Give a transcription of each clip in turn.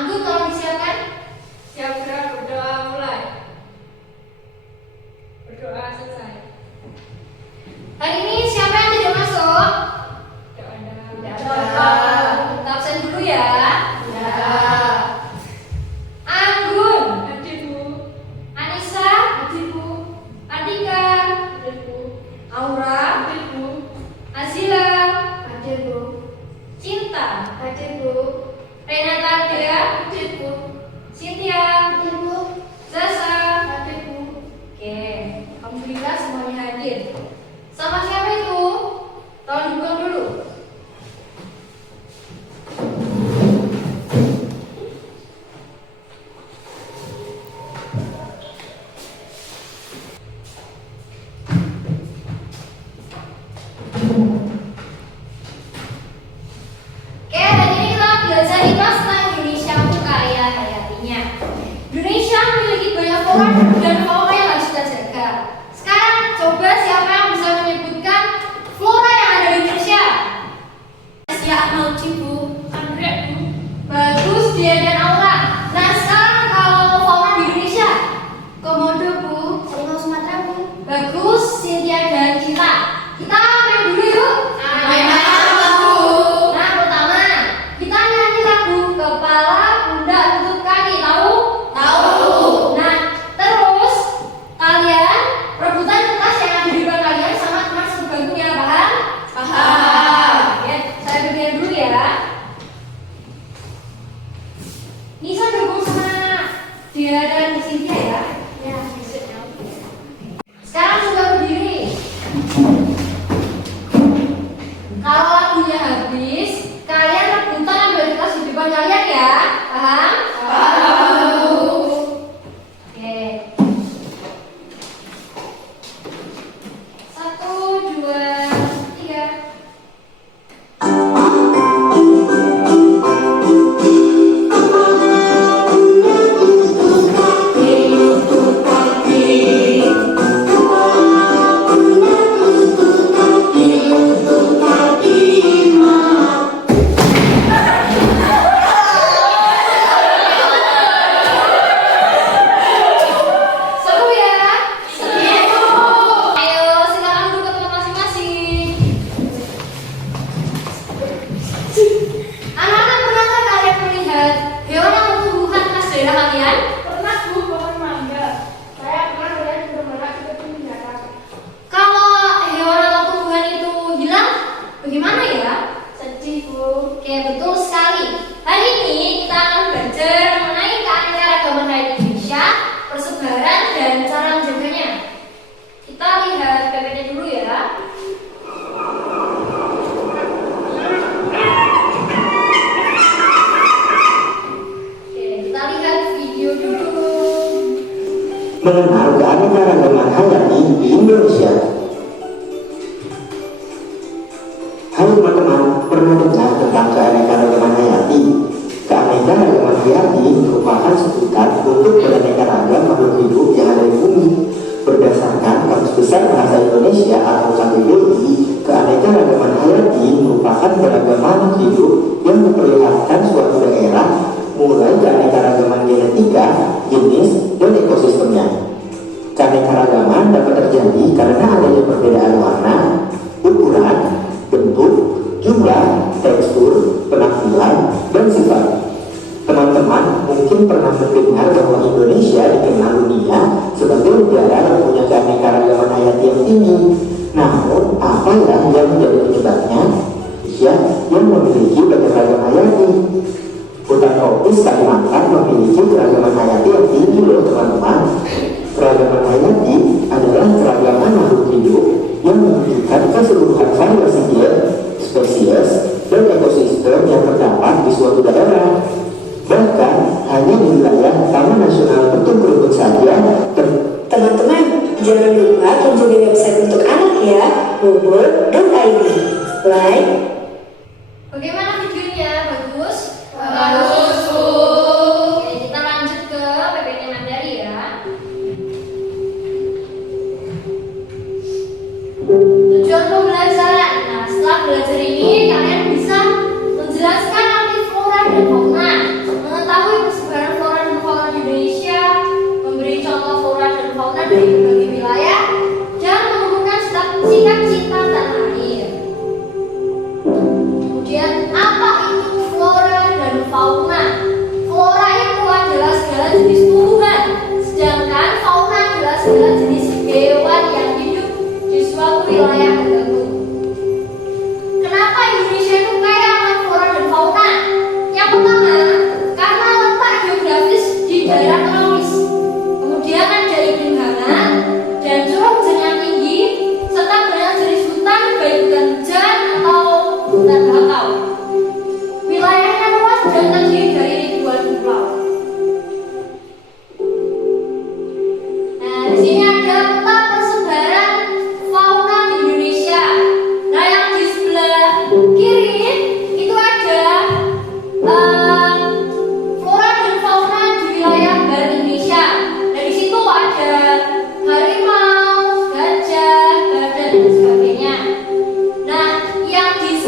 Anggun, tolong disiapkan. Siap gerak, berdoa mulai. Berdoa selesai. Hari ini siapa yang tidak masuk? Tidak Tidak ada. Kita absen dulu ya. Ya. Anggun, Hadir Bu. Anissa, Hadir Bu. Atika, Hadir Bu. Aura, Hadir Bu. Azila, Hadir Bu. Cinta, Hadir Bu. Renata Dea, Hadir Bu. Cynthia, Hadir Bu. Zasa. Hadir Bu. Oke, alhamdulillah semuanya hadir. Sama siapa itu? Tolong dibuka dulu. Oke, hari ini kita belajar ikhlas tentang Indonesia untuk karya hayatinya. Indonesia memiliki banyak flora dan fauna yang harus kita jaga. Sekarang coba siapa yang bisa menyebutkan flora yang ada di Indonesia? Asia Arnauti, Bu. Anggrek Bu. Bagus, dia dan Aura. Nah sekarang kalau fauna di Indonesia, Komodo, Bu. Harimau Sumatera Bu. Bagus, Cynthia dan Cinta. Kita main dulu yuk. Main apa, Bu? Nah pertama, kita nyanyi lagu Kepala, Pundak, Lutut, Kaki. Tahu? Tahu. Nah, terus kalian rebutan kertas yang ada di depan kalian sama teman sebagainya, paham? Paham. Ya, saya bagian dulu ya. Nisa gabung sama dia dan Cynthia ya. Ya, maksudnya. Sekarang sudah berdiri. Kalau lagunya habis, kalian rebutan ambil kertas di depan kalian ya, paham? Tahu. Oke. 1, 2, 3. Seru ya? Ayo silakan duduk ke tempat masing-masing. Anak-anak, pernahkah kalian melihat hewan atau tumbuhan khas daerah kalian? Pernah Bu, pohon mangga. Saya pernah melihat benar-benar seperti binatang. Kalau hewan atau tumbuhan itu hilang, bagaimana ya? Sedih Bu. Oke, betul sekali. Hari ini kita akan belajar mengenai keanekaragaman hayati Indonesia, persebaran dan cara menjaganya. Kita lihat PPT dulu ya. Oke, kita lihat video dulu. Mengenal keanekaragaman hayati di Indonesia. Hai teman-teman, pernah dengar tentang keanekaragaman hayati? Keanekaragaman hayati merupakan sebutan untuk beraneka ragam makhluk hidup yang ada di bumi. Berdasarkan Kamus Besar Bahasa Indonesia atau KBBI, keanekaragaman hayati merupakan beragam makhluk hidup yang memperlihatkan suatu daerah, mulai keanekaragaman genetika, jenis, dan ekosistemnya. Keanekaragaman dapat terjadi karena adanya perbedaan warna, ukuran, bentuk, jumlah, tekstur, penampilan, dan sifat. Teman-teman mungkin pernah mendengar bahwa Indonesia dikenal dunia sebagai negara yang punya keanekaragaman hayati yang tinggi. Namun, apa yang menjadi penyebabnya? Indonesia yang memiliki banyak ragam hayati. Hutan tropis Kalimantan memiliki keragaman hayati yang tinggi loh teman-teman. Keragaman hayati adalah keragaman makhluk hidup yang menunjukkan keseluruhan variasi gen, spesies, dan ekosistem yang terdapat di suatu daerah. Bahkan hanya di wilayah Taman Nasional Betung Keruput saja Teman-teman, jangan lupa kunjungi website untuk anak ya, bobor.id. Like, Bagaimana videonya? Bagus? Bagus, Bu. Oke, kita lanjut ke PPT materi ya. Tujuan pembelajaran. Nah, setelah belajar ini kalian bisa menjelaskan arti flora dan fauna, mengetahui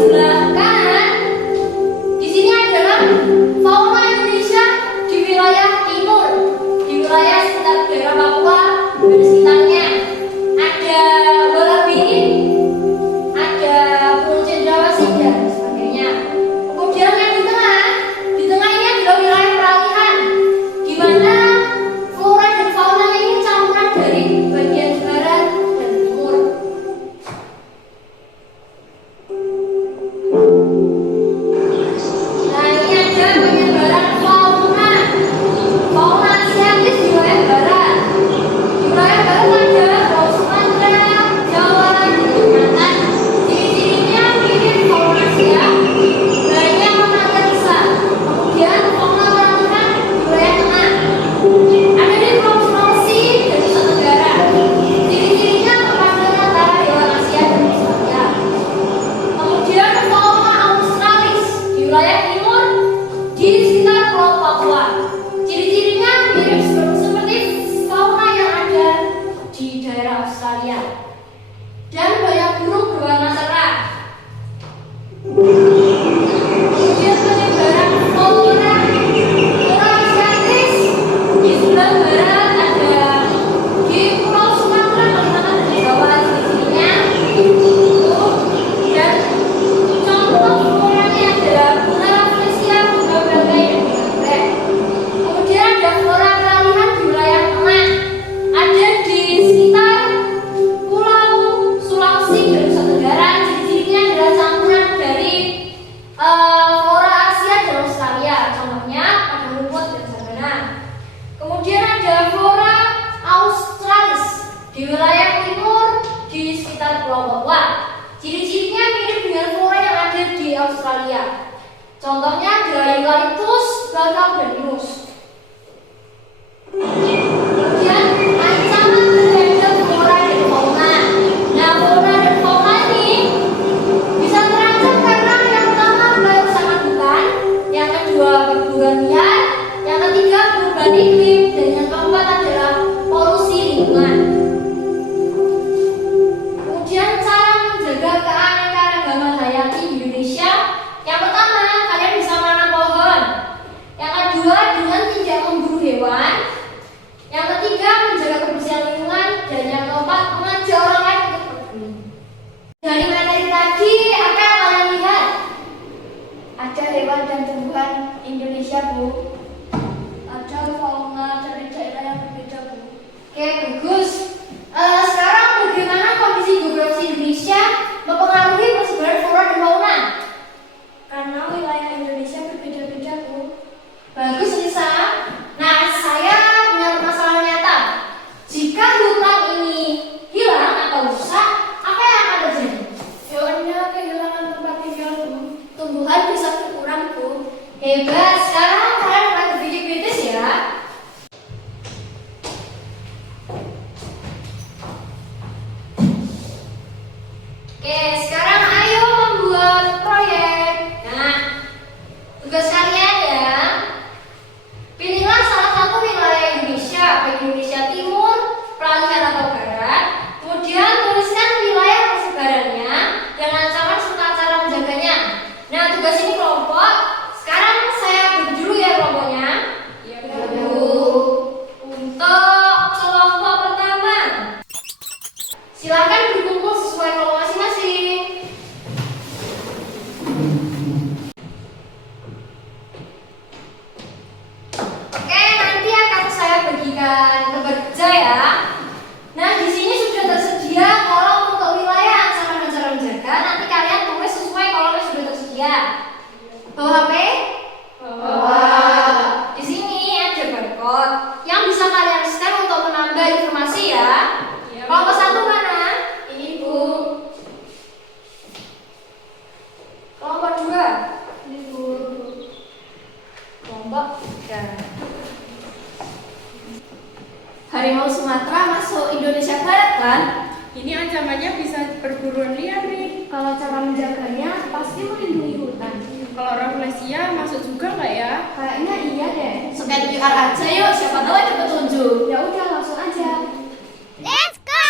sebelah kanan, di sini adalah fauna Indonesia di wilayah timur, di wilayah sekitar daerah Papua dan sekitarnya. Ada walabi, ada burung cendrawasih dan sebagainya. Kemudian yang di tengah ini adalah wilayah peralihan, di mana flora dan faunanya ini campuran dari bagian barat dan timur. Nah, ini ada penyebaran fauna asiatis di wilayah barat. Di wilayah barat ada Pulau Sumatera, Jawa, dan Kalimantan. Ciri-cirinya mirip fauna Asia, banyak menangkap besar. Kemudian fauna peralihan di wilayah tengah. Ada di Pulau Sulawesi dan Nusa Tenggara. Ciri-cirinya perpaduan antara hewan Asia dan Australia. Kemudian fauna Australis di wilayah timur di sekitar Pulau Papua. Ciri-cirinya mirip seperti fauna yang ada di daerah Australia. Dan banyak burung berwarna cerah. Kemudian penyebaran flora asiatis di sebelah barat ada di Pulau Sumatera, Kalimantan, dan Jawa. Ciri-cirinya itu dan contoh floranya adalah bunga rafflesia, bunga bangkai, dan bunga grek. Kemudian ada flora peralihan di wilayah tengah, ada di sekitar Pulau Sulawesi dan Nusa Tenggara. Ciri-cirinya adalah campuran dari flora Asia dan Australia. Contohnya ada rumput dan sabana. Kemudian ada flora Australis di wilayah timur di sekitar Pulau Papua. Ciri-cirinya mirip dengan flora yang ada di Australia. Contohnya adalah eucalyptus, bakau, dan pinus. Kemudian ancaman terhadap flora dan fauna. Nah, flora dan fauna ini bisa terancam karena yang pertama perusakan hutan, yang kedua perburuan liar, yang ketiga perubahan iklim, dan yang keempat adalah polusi lingkungan. Kemudian cara menjaga keanekaragaman hayati di Indonesia. Yang pertama, kalian bisa menanam pohon. Yang kedua, dengan tidak memburu hewan. Yang ketiga, menjaga kebersihan lingkungan. Dan yang keempat, mengajak orang lain untuk peduli. Dari materi tadi, apa yang kalian lihat? Ada hewan dan tumbuhan Indonesia, Bu. Ada fauna dari daerah yang berbeda, Bu. Oke, bagus. Sekarang bagaimana kondisi geografi Indonesia mempengaruhi persebaran flora dan fauna? Karena wilayah Indonesia berbeda-beda, Bu. Bagus, Nisa. Nah, saya punya permasalahan nyata. Jika hutan ini hilang atau rusak, apa yang akan terjadi? Hewannya kehilangan tempat tinggal, Bu. Tumbuhan bisa berkurang, Bu. Hebat, sekarang kalian mulai berpikir kritis ya. Oke, sekarang ayo membuat proyek. Nah, tugas kalian ya. Pilihlah salah satu wilayah Indonesia, baik Indonesia Timur, peralihan atau barat. Kemudian tuliskan wilayah persebarannya dan ancaman serta cara menjaganya. Nah, tugas ini kelompok. Sekarang saya bagi dulu ya kelompoknya. Iya, Bu. Untuk kelompok pertama, silakan berkumpul sesuai kelompok masing-masing. Oke, nanti akan saya bagikan lembar kerja ya. Nah, di sini sudah tersedia kolom untuk wilayah, ancaman dan cara menjaga. Nanti kalian tulis sesuai kolom yang sudah tersedia. Bawa HP? Bawa. Di sini ada barcode yang bisa kalian scan untuk menambah informasi ya. Kelompok satu mana? Ini, Bu. Kelompok dua? Ini, Bu. Kelompok tiga. Harimau Sumatera masuk Indonesia Barat kan? Ini ancamannya bisa perburuan liar nih. Kalau cara menjaganya pasti melindungi hutan. Kalau rafflesia masuk juga nggak ya? Kayaknya iya deh. Scan QR aja yuk, siapa tahu ada petunjuk. Ya udah langsung aja. Let's go!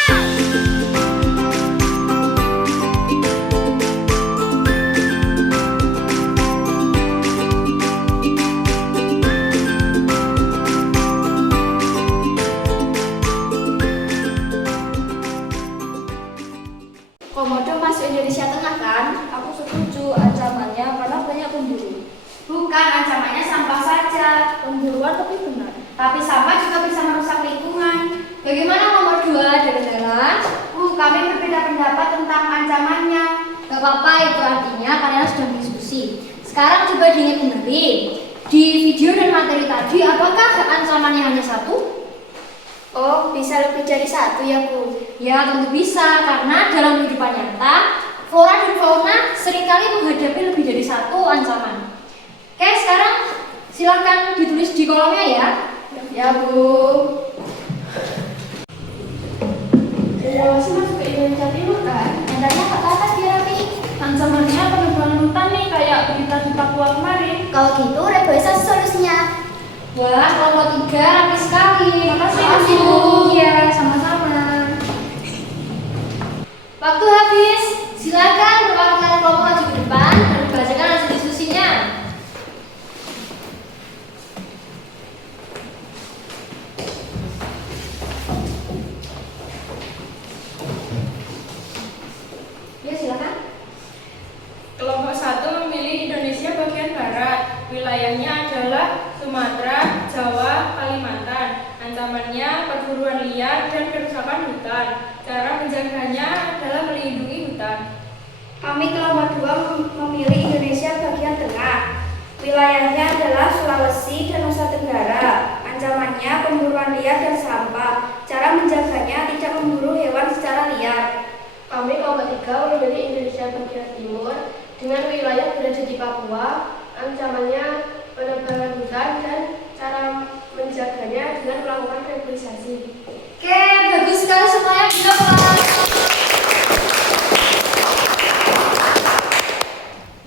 pemburuan lebih benar. Tapi sampah juga bisa merusak lingkungan. Bagaimana nomor 2 dari Nela? Kami berbeda pendapat tentang ancamannya. Gak apa-apa, itu artinya kalian sedang diskusi. Sekarang coba diingat kembali. Di video dan materi tadi, apakah ancamannya hanya satu? Oh, bisa lebih dari satu ya, Bu? Ya, tentu bisa, karena dalam kehidupan nyata, flora dan fauna seringkali menghadapi lebih dari satu ancaman. Oke, sekarang silakan ditulis di kolomnya ya. Ya, Bu. Masih masuk ke Indonesia Timur kan? Tandanya kata biar rapi. Ancamannya penebangan hutan nih kayak berita di Papua kemarin. Kalau gitu, revisa solusinya. Wah, kelompok 3 rapi sekali. Makasih, Bu. Iya, sama-sama. Waktu habis. Silakan perwakilan kelompok maju ke depan dan dibacakan hasil diskusinya. Ya, silakan. Kelompok 1 memilih Indonesia bagian barat. Wilayahnya adalah Sumatera, Jawa, Kalimantan. Ancamannya perburuan liar dan kerusakan hutan. Cara menjaganya adalah melindungi hutan. Kami kelompok 2 memilih Indonesia bagian tengah. Wilayahnya adalah Sulawesi dan Nusa Tenggara. Ancamannya pemburuan liar dan sampah. Cara menjaganya tidak memburu hewan secara liar. Kami kelompok 3 memilih Indonesia bagian timur dengan wilayah berada di Papua. Ancamannya penebangan hutan dan cara menjaganya dengan melakukan reboisasi. Oke, bagus sekali semuanya bisa kelas.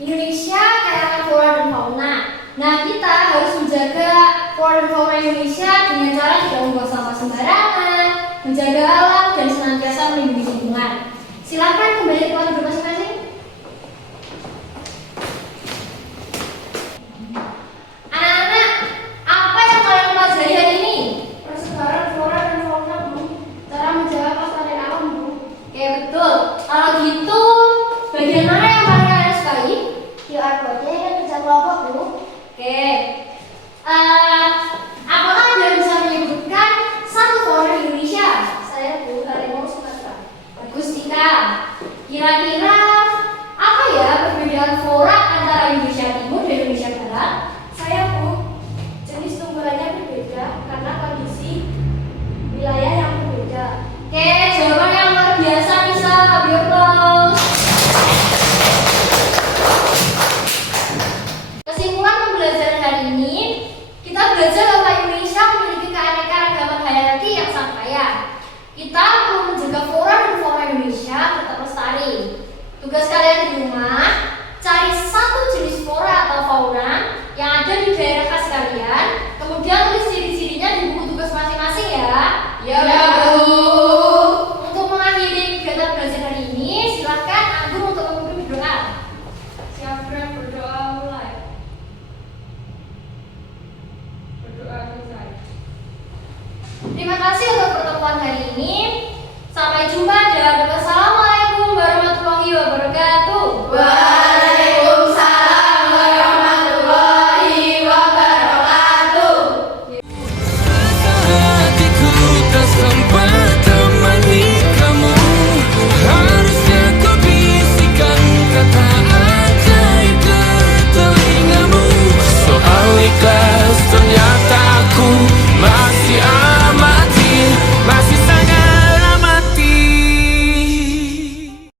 Indonesia kaya akan flora dan fauna. Nah, kita harus menjaga flora dan fauna Indonesia dengan cara tidak membuang sampah sembarangan, menjaga alam dan senantiasa melindungi lingkungan. Silakan kembali ke kelas duduk masing-masing. Anak-anak, apa yang kalian pelajari hari ini? Persebaran flora dan fauna, Bu. Cara menjaga kelestarian alam, Bu. Oke, betul. Kalau gitu, bagian mana yang paling kalian sukai? QR code-nya kan kerja kelompok, Bu. Oke. Apakah Anda bisa menyebutkan satu flora di Indonesia? Saya Bu Harimau Sumatera. Bagus, Tika. Kira-kira apa ya perbedaan flora